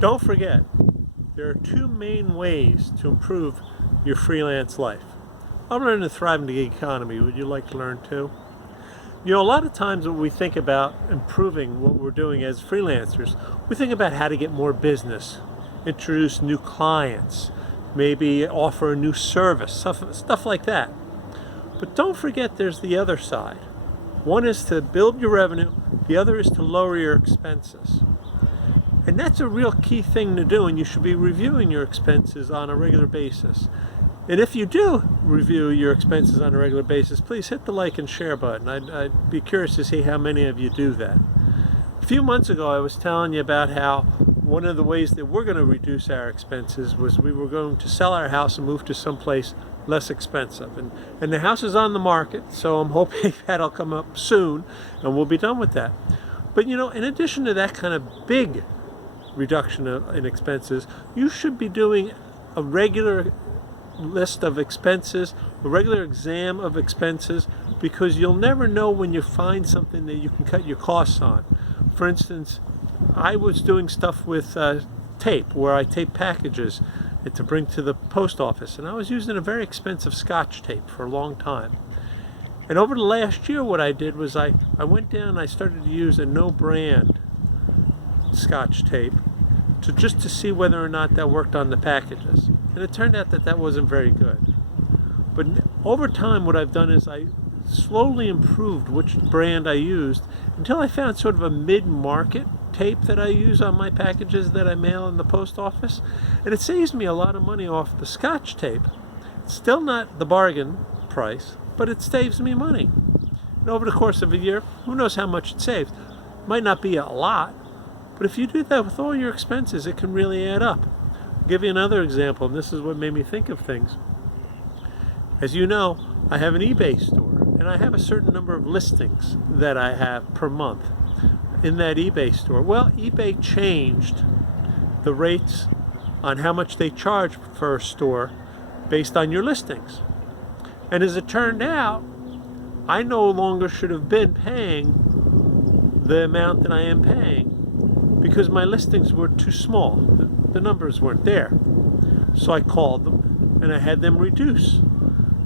Don't forget, there are two main ways to improve your freelance life. I'm learning to thrive in the gig economy. Would you like to learn too? You know, a lot of times when we think about improving what we're doing as freelancers, we think about how to get more business, introduce new clients, maybe offer a new service, stuff like that. But don't forget there's the other side. One is to build your revenue, the other is to lower your expenses. And that's a real key thing to do, and you should be reviewing your expenses on a regular basis. And if you do review your expenses on a regular basis, please hit the like and share button. I'd be curious to see how many of you do that. A few months ago, I was telling you about how one of the ways that we're going to reduce our expenses was we were going to sell our house and move to someplace less expensive. And the house is on the market, so I'm hoping that'll come up soon, and we'll be done with that. But you know, in addition to that kind of big reduction in expenses, you should be doing a regular list of expenses, a regular exam of expenses, because you'll never know when you find something that you can cut your costs on. For instance, I was doing stuff with tape, where I tape packages to bring to the post office, and I was using a very expensive Scotch tape for a long time. And over the last year, what I did was I went down and I started to use a no-brand Scotch tape just to see whether or not that worked on the packages. And it turned out that wasn't very good. But over time, what I've done is I slowly improved which brand I used until I found sort of a mid-market tape that I use on my packages that I mail in the post office. And it saves me a lot of money off the Scotch tape. It's still not the bargain price, but it saves me money. And over the course of a year, who knows how much it saves? Might not be a lot, but if you do that with all your expenses, it can really add up. I'll give you another example, and this is what made me think of things. As you know, I have an eBay store, and I have a certain number of listings that I have per month in that eBay store. Well, eBay changed the rates on how much they charge for a store based on your listings. And as it turned out, I no longer should have been paying the amount that I am paying because my listings were too small. The numbers weren't there. So I called them and I had them reduce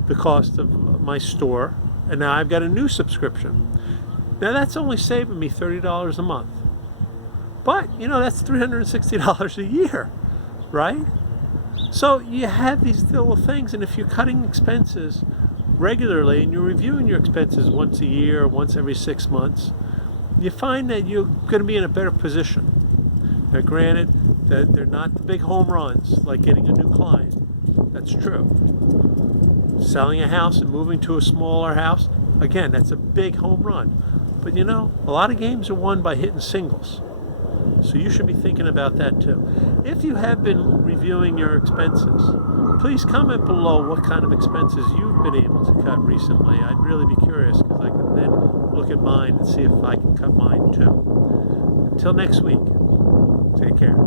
the cost of my store, and now I've got a new subscription. Now that's only saving me $30 a month. But, you know, that's $360 a year, right? So you have these little things, and if you're cutting expenses regularly and you're reviewing your expenses once a year, once every 6 months, you find that you're going to be in a better position. Now granted, that they're not the big home runs like getting a new client. That's true. Selling a house and moving to a smaller house, again, that's a big home run. But you know, a lot of games are won by hitting singles. So you should be thinking about that too. If you have been reviewing your expenses, please comment below what kind of expenses you've been able to cut recently. I'd really be curious because I can then look at mine and see if I can cut mine too. Until next week, take care.